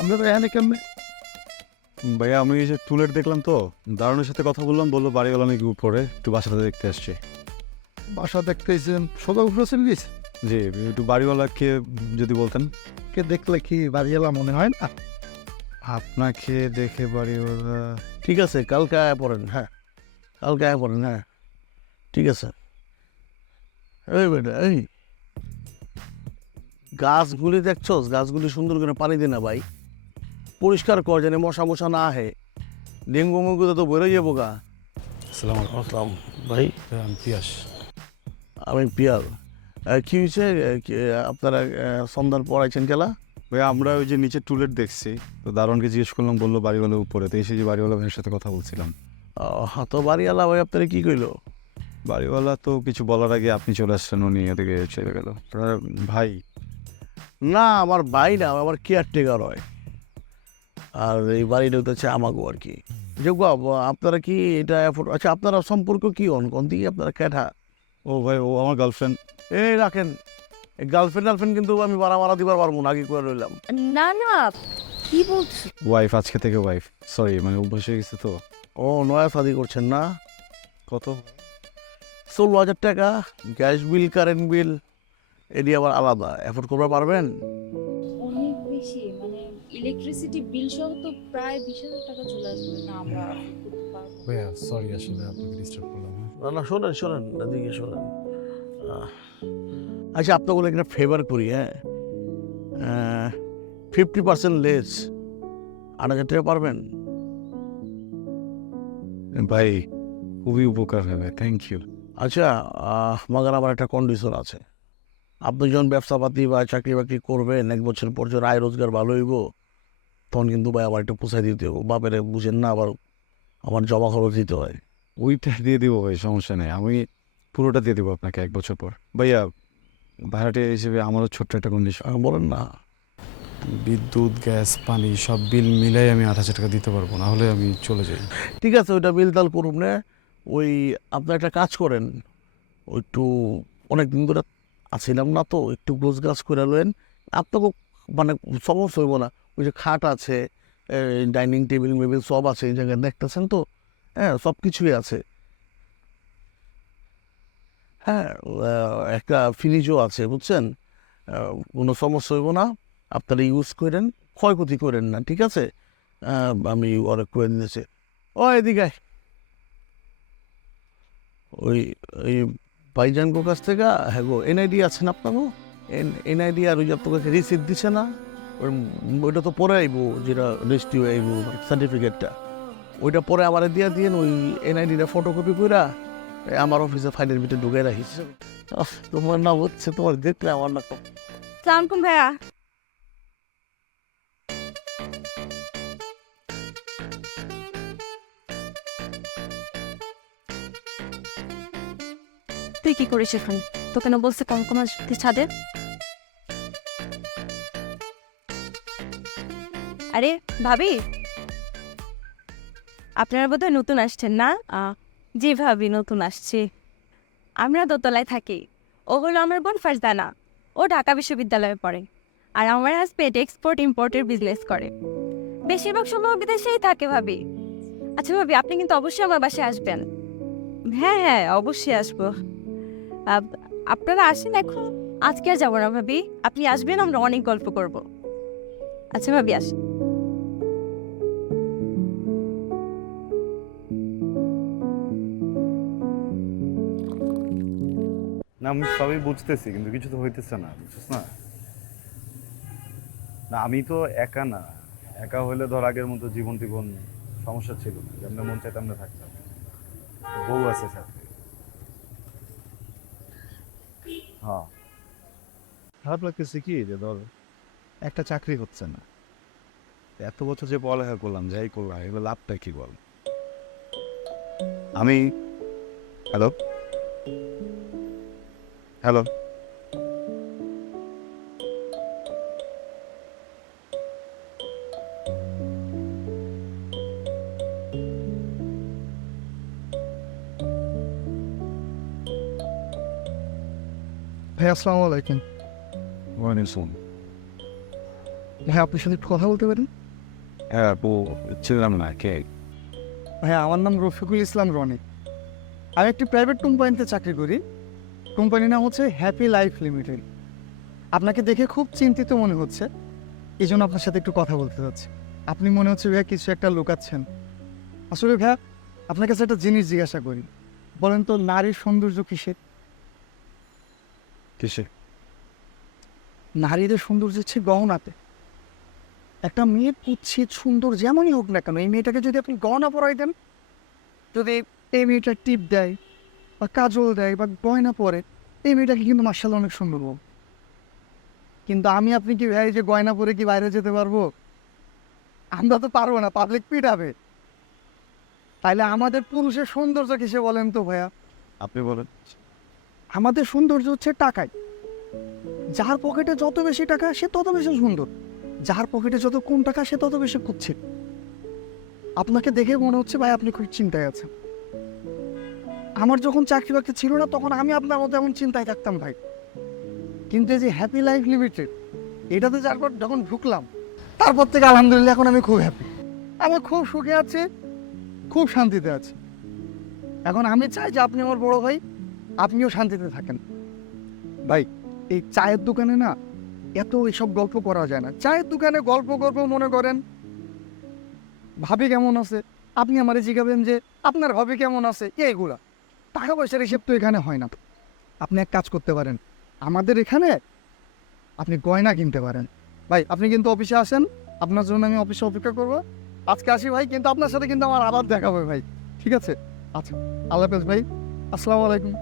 আমরা তো এখানে কেমনে? ভাইয়া আমি এই যে টুলেট দেখলাম তো, দারুণের সাথে কথা বললাম, বললো বাড়িওয়ালা নাকি উপরে একটু বাসাটা দেখতে আসছে। বাসা দেখতেছেন সোজা উপরে চলে গেছে। জি, একটু বাড়িওয়ালাকে যদি বলতেন। কে দেখলে কি বাড়িওয়ালা মনে হয় না? আপনাকে দেখে বাড়িওয়ালা। ঠিক আছে, কালকে আয়া পড়েন। হ্যাঁ, কালকে আয়া পড়েন। হ্যাঁ, ঠিক আছে। এই বেটা, এই গাছগুলি দেখছস? গাছগুলি সুন্দর করে পানি দে না ভাই, পরিষ্কার কর যেন মশা মশা না আহে। ডেঙ্গু মেঙ্গু তো বেরোয় যাবো গা। আসসালামু আসলাম ভাই, আলাইকুম, আমি পিয়াস। আমি পিয়াল। কি হয়েছে? আপনারা সন্ধ্যার পর আইছেন খেলা? ভাইয়া আমরা ওই যে নিচে টুলেট দেখছি, তো দারুণকে জিজ্ঞেস করলাম, বললো বাড়িওয়ালা উপরে, তো এসে যে বাড়িওয়ালা ভাইয়ের সাথে কথা বলছিলাম। তো বাড়িওয়ালা ভাই আপনারা কি কইলো? বাড়িওয়ালা তো কিছু বলার আগে আপনি চলে আসছেন, উনি এদিকে চলে গেল। ভাই না, আমার ভাই না, আমার কেয়ারটেকার হয়। আর এই বাড়িটা হচ্ছে আমাগো আর কি। যোগ্য আপনারা কি এটা আচ্ছা, আপনারা সম্পর্ক কি হন কোন দিকে? আপনারা ক্যাঠা? ও ভাই, ও আমার গার্লফ্রেন্ড। এই রাখেন, এই গার্লফ্রেন্ড কিন্তু আমি মারা দিবার পারবো না, আগে করে রইলাম। না না, কি বলছো? ওয়াইফ, আজকে থেকে ওয়াইফ। সরি, মানে অভ্যাস হয়ে গেছে তো। ও, নয়া শাদি করছেন না? কত? 16,000 টাকা। গ্যাস বিল, কারেন্ট বিল, এটি আবার আলাদা। অ্যাফোর্ড করতে পারবেন? অনেক বেশি, মানে ইলেকট্রিসিটি বিল সহ তো প্রায় 20,000 টাকা চলে আসবে। না, আমরা afford করতে পারবো না। ভাইয়া সরি, আসলে আপনাকে ডিস্টার্ব করলাম। না না, শোনেন এদিকে শোনেন। আচ্ছা, আপনাকে একটা ফেভার করি। হ্যাঁ, 50% লেস, 8,000 টাকা পারবেন? ভাই খুবই উপকার হবে, থ্যাংক ইউ। আচ্ছা, মাগার আমার একটা কন্ডিশন আছে। আপনি যখন ব্যবসাপাতি বা চাকরি বাকরি করবেন, 1 বছর পর যখন আয় রোজগার ভালো হইব, তখন কিন্তু ভাই আমার একটু পোষাই দিতে হবে। বাপেরে বুঝেন না, আবার আমার জমা খরচ দিতে হয়। ওইটা দিয়ে দিব ভাই, সমস্যা নেই, আমি পুরোটা দিয়ে দিব আপনাকে 1 বছর পর। ভাইয়া ভাড়াটিয়া হিসেবে আমারও ছোট্ট একটা কন্ডিশন। বলেন না। বিদ্যুৎ, গ্যাস, পানি সব বিল মিলাই আমি 8,000 টাকা দিতে পারবো, না হলে আমি চলে যাই। ঠিক আছে, ওইটা বিল তাল করুন না। ওই আপনার একটা কাজ করেন, ওই একটু অনেক দিন ধরে আছিলাম না তো, একটু গোছ গাছ করে নেন। আপনাকে মানে সমস্যা হইব না। ওই যে খাট আছে, ডাইনিং টেবিল মেবিল সব আছে এই জায়গায়, দেখতেছেন তো? হ্যাঁ, সব কিছুই আছে। হ্যাঁ, একটা ফ্রিজও আছে, বুঝছেন? কোনো সমস্যা হইব না। আপনারা ইউজ করেন, ক্ষয়ক্ষতি করেন না, ঠিক আছে? আমি অনেক করে দিয়েছি। ও এদিকে আয়। ওই ওই ভাইজানগো কাছ থেকে, হ্যাঁ গো, এনআইডি আছে না আপনার? এনআইডি আর ওই যে আপনাকে রিসিপ্ট দিছে না, ওইটা তো পরে আইবো, যেটা রেজিস্ট্রি হয়ে আইবো সার্টিফিকেটটা, ওইটা পরে আমার দিয়ে দিন। ওই এনআইডিটা ফটোকপি কইরা আমার অফিসে ফাইলের ভিতরে ঢুকে রাখিস। তোমার না হচ্ছে, তোমার দেখলে আমার না সালামালাইকুম ভাইয়া। তুই কি করিস এখানে? তো কেন বলছে কঙ্কমা ছাদে? আরে ভাবি, আপনারা বোধহয় নতুন আসছেন না? জি ভাবি, নতুন আসছি। আমরা দোতলায় থাকি। ও হলো আমার বোন ফারজানা, ও ঢাকা বিশ্ববিদ্যালয়ে পড়ে। আর আমার হাজবেন্ড এক্সপোর্ট ইম্পোর্টের বিজনেস করে, বেশিরভাগ সময় বিদেশেই থাকে ভাবি। আচ্ছা ভাবি, আপনি কিন্তু অবশ্যই আমার বাসায় আসবেন। হ্যাঁ হ্যাঁ, অবশ্যই আসবো। আপনারা আসেন এখন, আজকে আর যাবো না ভাবি। আপনি আসবেন, আমরা অনেক গল্প করব। আচ্ছা ভাবি, আসেন। না আমি সবই বুঝতেছি, কিন্তু কিছু তো হইতেছে না, বুঝছিস না? না আমি তো একা না, একা হইলে ধর আগের মতো জীবন টিবন সমস্যা ছিল না, যেমন মন চাই তেমন থাকতাম। বউ আছে সাথে। হ্যাঁ, খারাপ লাগতেছে কি যে ধর একটা চাকরি হচ্ছে না, এত বছর যে পড়ালেখা করলাম, যাই করলাম, এগুলো লাভটা কি বল? আমি হ্যালো হ্যালো ভাই, আসসালামু আলাইকুম। ওয়ান শুন। ভাই আপনার সাথে একটু কথা বলতে পারেন? হ্যাঁ আপু, ছিলাম না কে? ভাইয়া আমার নাম রফিকুল ইসলাম রনি। আমি একটি প্রাইভেট কোম্পানিতে চাকরি করি। কোম্পানির নাম হচ্ছে হ্যাপি লাইফ লিমিটেড। আপনাকে দেখে খুব চিন্তিত মনে হচ্ছে, এই জন্য আপনার সাথে একটু কথা বলতে চাচ্ছি। আপনি মনে হচ্ছে ভাইয়া কিছু একটা লুকাচ্ছেন। আসলে ভাইয়া আপনার কাছে একটা জিনিস জিজ্ঞাসা করি, বলেন তো নারীর সৌন্দর্য কিসে? কিসে? নারীদের সৌন্দর্য হচ্ছে গহনাতে। একটা মেয়ে কুৎসিত সুন্দর যেমনই হোক না কেন, এই মেয়েটাকে যদি আপনি গহনা পরাই দেন, যদি এই মেয়েটা টিপ দেয় বা কাজল দেয় বা গয়না পরে, এই মেয়েটাকে কিন্তু মার্শাল্লাহ অনেক সুন্দর হোক। কিন্তু আমি আপনি কি ভাই যে গয়না পরে কি বাইরে যেতে পারবো? আমরা তো পারবো না, পাবলিক পিটাবে। তাইলে আমাদের পুরুষের সৌন্দর্য কিসে বলেন তো ভাইয়া? আপনি বলেন। আমাদের সৌন্দর্য হচ্ছে টাকায়। যার পকেটে যত বেশি টাকা সে তত বেশি সুন্দর, যার পকেটে যত কম টাকা সে তত বেশি কুৎসিত। আপনাকে দেখে মনে হচ্ছে ভাই আপনি খুব চিন্তায় আছেন। আমার যখন চাকরি বাকরি ছিল না তখন আমি আপনার মতো এমন চিন্তায় থাকতাম ভাই। কিন্তু এই যে হ্যাপি লাইফ লিমিটেড, এটাতে যারপর যখন ঢুকলাম, তারপর থেকে আলহামদুলিল্লাহ এখন আমি খুব হ্যাপি। আমি খুব সুখে আছি, খুব শান্তিতে আছি। এখন আমি চাই যে আপনি আমার বড় ভাই, আপনিও শান্তিতে থাকেন। ভাই এই চায়ের দোকানে না এত এসব গল্প করা যায় না। চায়ের দোকানে গল্প মনে করেন ভাবি কেমন আছে, আপনি আমারে জিজ্ঞাবেন যে আপনার ভাবি কেমন আছে, এইগুলা টাকা পয়সার হিসেব তো এখানে হয় না। আপনি এক কাজ করতে পারেন, আমাদের এখানে আপনি গয়না কিনতে পারেন। ভাই আপনি কিন্তু অফিসে আসেন, আপনার জন্য আমি অফিসে অপেক্ষা করব। আজকে আসি ভাই, কিন্তু আপনার সাথে কিন্তু আমার আবার দেখা হবে ভাই, ঠিক আছে? আচ্ছা, আল্লাহ হাফেজ ভাই, আসসালামু আলাইকুম।